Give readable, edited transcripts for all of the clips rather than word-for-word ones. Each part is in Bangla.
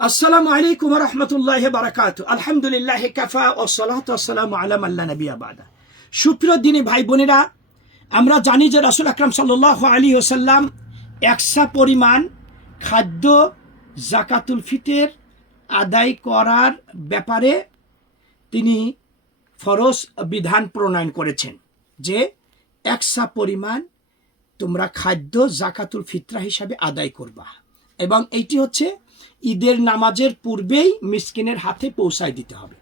আসসালামু আলাইকুম ওয়া রাহমাতুল্লাহি ওয়া বারাকাতুহু। আলহামদুলিল্লাহি কাফা ওয়া সলাতু ওয়াসসালামু আলা মান লা নাবিয়্যা বা'দা। সুপ্রিয় দিনী ভাই বোনেরা, আমরা জানি যে রাসূল আকরাম সাল্লাল্লাহু আলাইহি ওয়াসাল্লাম একসা পরিমাণ খাদ্য যাকাতুল ফিতর আদায় করার ব্যাপারে তিনি ফরজ বিধান প্রণয়ন করেছেন যে একসা পরিমাণ তোমরা খাদ্য যাকাতুল ফিতরা হিসাবে আদায় করবা, এবং এইটি হচ্ছে ঈদের নামাজের পূর্বেই মিসকিনের হাতে পৌঁছায় দিতে হবে।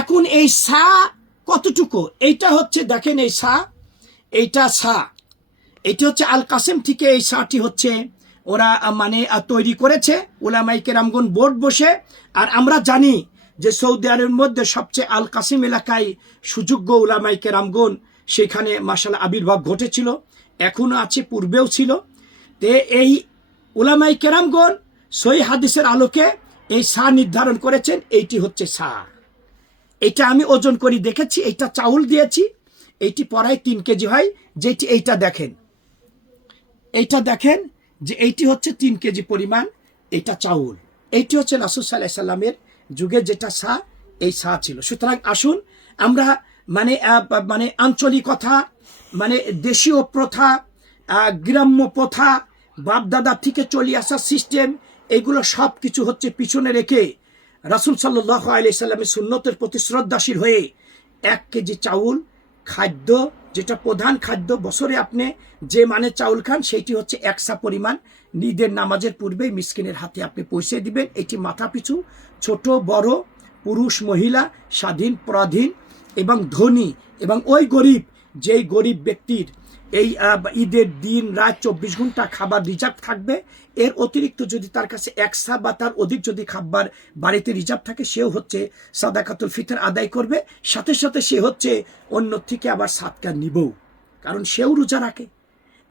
এখন এই সা কতটুকু, এইটা হচ্ছে দেখেন, এই সা, এইটা সা, এটি হচ্ছে আল কাসেম থেকে এই সাটি হচ্ছে ওরা তৈরি করেছে উলামায়ে কেরামগণ বোর্ড বসে। আর আমরা জানি যে সৌদি আরবের মধ্যে সবচেয়ে আল কাসিম এলাকায় সুযোগ্য উলামায়ে কেরামগণ সেখানে মাশাআল্লাহ আবির্ভাব ঘটেছিল, এখনো আছে, পূর্বেও ছিল। তে এই উলামায়ে কেরামগণ সহিহ হাদিসের আলোকে এই সা নির্ধারণ করেছেন, এইটি হচ্ছে সা। এটা আমি ওজন করি দেখেছি, এইটা চাউল দিয়েছি, এইটি পড়ায় 3 কেজি হয়। যেটি এইটা দেখেন, এইটা দেখেন যে এইটি হচ্ছে 3 কেজি পরিমাণ, এইটা চাউল। এইটি হচ্ছে রাসূল সাল্লাল্লাহু আলাইহি সাল্লামের যুগে যেটা সা, এই সা ছিল। সুতরাং আসুন আমরা আঞ্চলিকতা, দেশীয় প্রথা, গ্রাম্য প্রথা, বাপদাদা থেকে চলে আসা সিস্টেম, এগুলো সব কিছু হচ্ছে পিছনে রেখে রাসূল সাল্লাল্লাহু আলাইহি সাল্লামের সুন্নতের প্রতি শ্রদ্ধাশীল হয়ে 1 কেজি চাউল খাদ্য, যেটা প্রধান খাদ্য, বছরে আপনি যে চাউল খান সেইটি হচ্ছে একসা পরিমাণ ঈদের নামাজের পূর্বেই মিসকিনের হাতে আপনি পৌঁছে দিবেন। এটি মাথা পিছু, ছোট বড়, পুরুষ মহিলা, স্বাধীন পরাধীন এবং ধনী এবং ওই গরিব, যেই গরিব ব্যক্তির এই ঈদের দিন রাত 24 ঘন্টা খাবার রিজার্ভ থাকবে, এর অতিরিক্ত যদি তার কাছে একসা বা তার অধিক যদি খাবার বাড়িতে রিজার্ভ থাকে, সেও হচ্ছে সাদাকাতুল ফিতর আদায় করবে। সাথে সাথে সে হচ্ছে অন্য থেকে আবার সাদকা নিবও, কারণ সেও রোজা রাখে।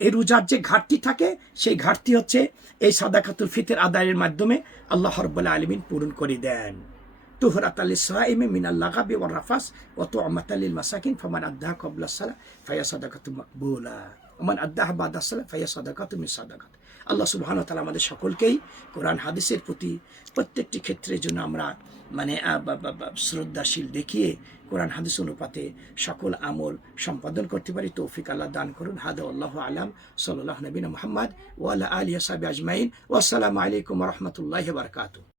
এই রোজার যে ঘাটতি থাকে, সেই ঘাটতি হচ্ছে এই সাদাকাতুল ফিতর আদায়ের মাধ্যমে আল্লাহ রাব্বুল আলামিন পূরণ করে দেন। তুহরাতাল লিস-সাইমি মিনাল লাগাবি ওয়ার রাফাস ওয়া তু'মাতাল লিল মাসাকিন ফামান আদ্দাহা ক্বাবলা আস-সালাহ ফাহিয়া সাদাকাতুন মাকবুলা ওয়া মান আদ্দাহা বা'দা আস-সালাহ ফাহিয়া সাদাকাতুন মিন সাদাকাত। আল্লাহ সুবহানাহু ওয়া তাআলা আমাদের সকলকেই কোরআন হাদিসের প্রতি প্রত্যেকটি ক্ষেত্রের জন্য আমরা শ্রদ্ধাশীল দেখিয়ে কোরআন হাদিস অনুপাতে সকল আমল সম্পাদন করতে পারি তৌফিক আল্লাহ দান করুন। হাদা আল্লাহু আলাম, সাল্লাল্লাহু নবিনা মুহাম্মদ ওয়া আলা আলিহি ওয়া সাহবিহি আজমাইন। ওয়া আসসালামু আলাইকুম ওয়া রাহমাতুল্লাহি ওয়া বারাকাতুহু।